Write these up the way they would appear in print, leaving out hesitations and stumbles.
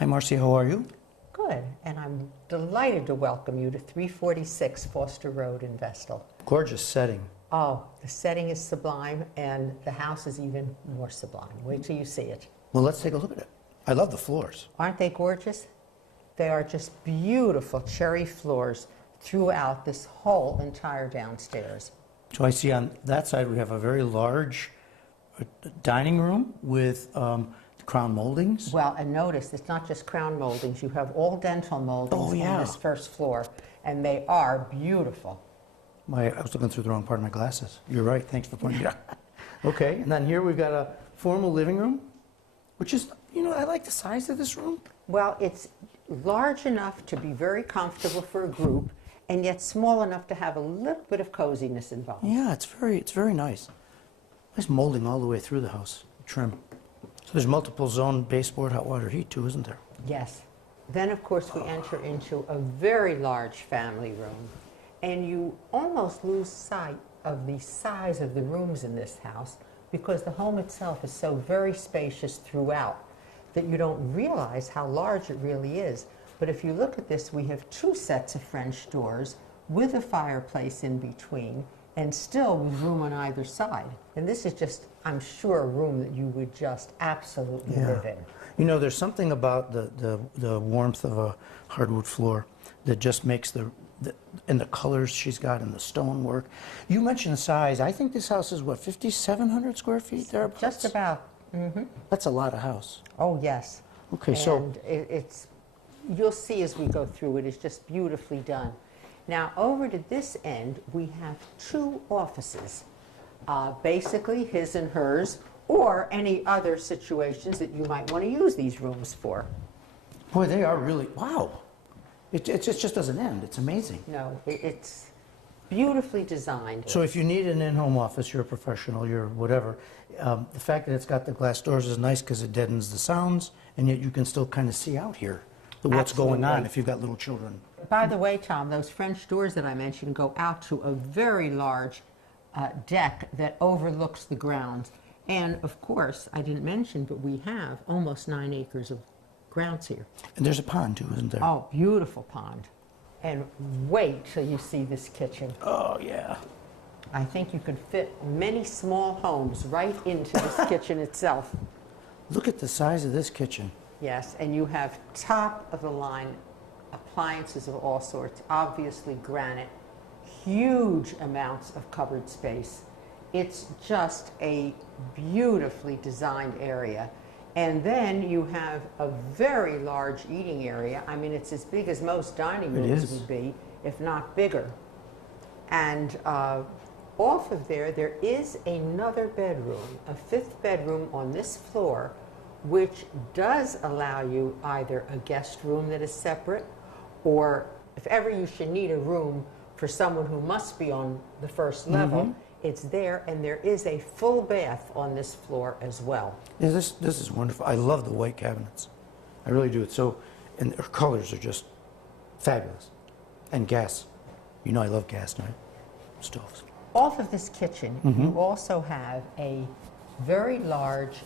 Hi, Marcy. How are you? Good, and I'm delighted to welcome you to 346 Foster Road in Vestal. Gorgeous setting. Oh, the setting is sublime, and the house is even more sublime. Wait till you see it. Well, let's take a look at it. I love the floors. Aren't they gorgeous? They are just beautiful cherry floors throughout this whole entire downstairs. So I see on that side we have a very large dining room with crown moldings. Well, and notice, it's not just crown moldings. You have all dental moldings on this first floor, and they are beautiful. I was looking through the wrong part of my glasses. You're right. Thanks for pointing it out. Okay, and then here we've got a formal living room, which is, you know, I like the size of this room. Well, it's large enough to be very comfortable for a group, and yet small enough to have a little bit of coziness involved. Yeah, it's very nice. Nice molding all the way through the house, trim. So there's multiple zone baseboard hot water heat too, isn't there? Yes. Then, of course, we enter into a very large family room, and you almost lose sight of the size of the rooms in this house because the home itself is so very spacious throughout that you don't realize how large it really is. But if you look at this, we have 2 sets of French doors with a fireplace in between, and still with room on either side. And this is just, I'm sure, a room that you would just absolutely live in. You know, there's something about the warmth of a hardwood floor that just makes and the colors she's got and the stonework. You mentioned size. I think this house is, what, 5,700 square feet thereabouts? Just about. Mm-hmm. That's a lot of house. Oh, yes. Okay, and so it's, you'll see as we go through it, it's just beautifully done. Now, over to this end, we have 2 offices, basically his and hers, or any other situations that you might want to use these rooms for. boy, they are really, wow. It just doesn't end. It's amazing. No, it's beautifully designed. So if you need an in-home office, you're a professional, you're whatever. The fact that it's got the glass doors is nice because it deadens the sounds, and yet you can still kind of see out here what's going on if you've got little children. By the way, Tom, those French doors that I mentioned go out to a very large deck that overlooks the grounds. And of course, I didn't mention, but we have almost 9 acres of grounds here. And there's a pond too, isn't there? Oh, beautiful pond. And wait till you see this kitchen. Oh, yeah. I think you could fit many small homes right into this kitchen itself. Look at the size of this kitchen. Yes, and you have top-of-the-line appliances of all sorts, obviously granite, huge amounts of cupboard space. It's just a beautifully designed area. And then you have a very large eating area. I mean, it's as big as most dining rooms would be, if not bigger. And off of there, there is another bedroom, a 5th bedroom on this floor, which does allow you either a guest room that is separate, or if ever you should need a room for someone who must be on the first level, it's there, and there is a full bath on this floor as well. Yeah, this is wonderful. I love the white cabinets. I really do. It's so, and their colors are just fabulous. And gas. You know I love gas, right? Stoves. Off of this kitchen, you also have a very large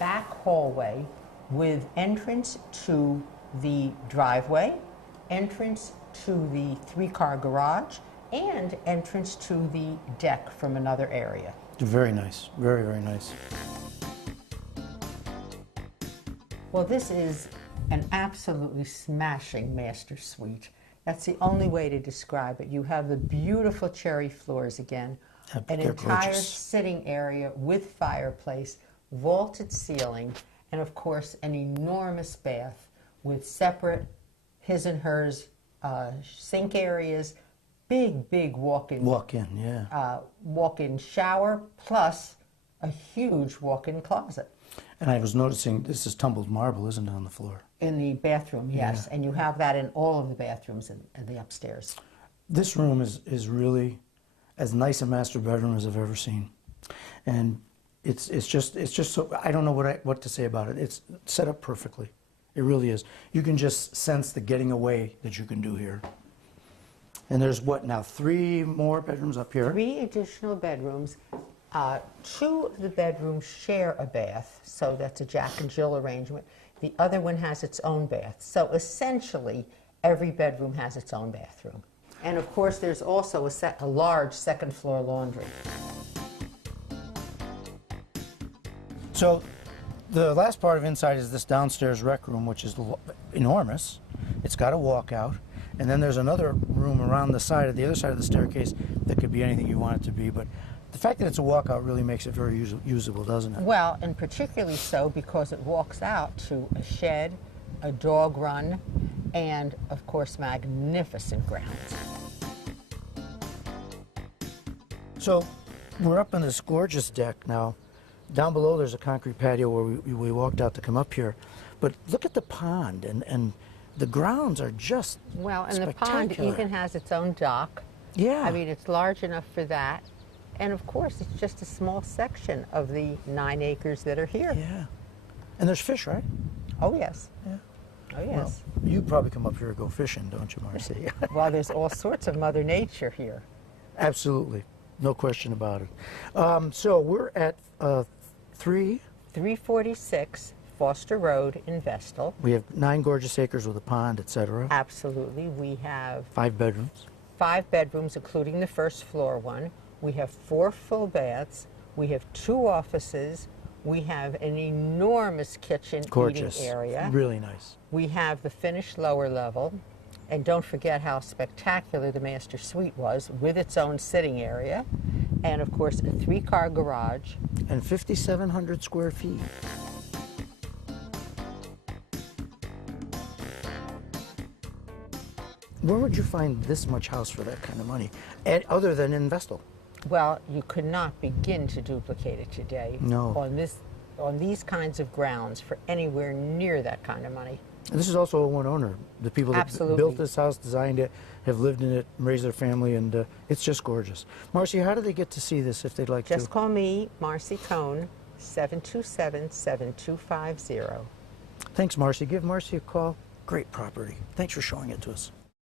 back hallway with entrance to the driveway, entrance to the 3-car garage, and entrance to the deck from another area. Very nice. Very nice. Well, this is an absolutely smashing master suite. That's the only way to describe it. You have the beautiful cherry floors again, an entire sitting area with fireplace, vaulted ceiling, and of course an enormous bath with separate his and hers sink areas, big walk-in. Walk-in shower, plus a huge walk-in closet. And I was noticing this is tumbled marble, isn't it, on the floor? In the bathroom, yes. And you have that in all of the bathrooms in the upstairs. This room is really as nice a master bedroom as I've ever seen. And it's just so, I don't know what to say about it. It's set up perfectly. It really is. You can just sense the getting away that you can do here. And there's what now, 3 more bedrooms up here? 3 additional bedrooms. 2 of the bedrooms share a bath, so that's a Jack and Jill arrangement. The other one has its own bath. So essentially, every bedroom has its own bathroom. And of course, there's also a large second floor laundry. So the last part of inside is this downstairs rec room, which is enormous. It's got a walkout. And then there's another room around the other side of the staircase that could be anything you want it to be. But the fact that it's a walkout really makes it very usable, doesn't it? Well, and particularly so because it walks out to a shed, a dog run, and of course, magnificent grounds. So we're up on this gorgeous deck now. Down below there's a concrete patio where we walked out to come up here. But look at the pond, and the grounds are just well, and the pond even has its own dock. Yeah. I mean, it's large enough for that. And of course, it's just a small section of the 9 acres that are here. Yeah. And there's fish, right? Oh, yes. Yeah. Oh, yes. Well, you probably come up here to go fishing, don't you, Marcy? Well, there's all sorts of Mother Nature here. Absolutely. No question about it. So we're at 346 Foster Road in Vestal. We have 9 gorgeous acres with a pond, etc. Absolutely. We have 5 bedrooms. 5 bedrooms, including the first floor one. We have 4 full baths. We have 2 offices. We have an enormous kitchen Gorgeous. eating area. Really nice. We have the finished lower level. And don't forget how spectacular the master suite was with its own sitting area. And of course, a 3-car garage. And 5,700 square feet. Where would you find this much house for that kind of money, other than in Vestal? Well, you could not begin to duplicate it today. No. On these kinds of grounds for anywhere near that kind of money. And this is also a one owner. The people that Absolutely. built this house, designed it, have lived in it, raised their family, and it's just gorgeous. Marcy, how do they get to see this if they'd like to? Just call me, Marcy Cohn, 727-7250. Thanks, Marcy. Give Marcy a call. Great property. Thanks for showing it to us.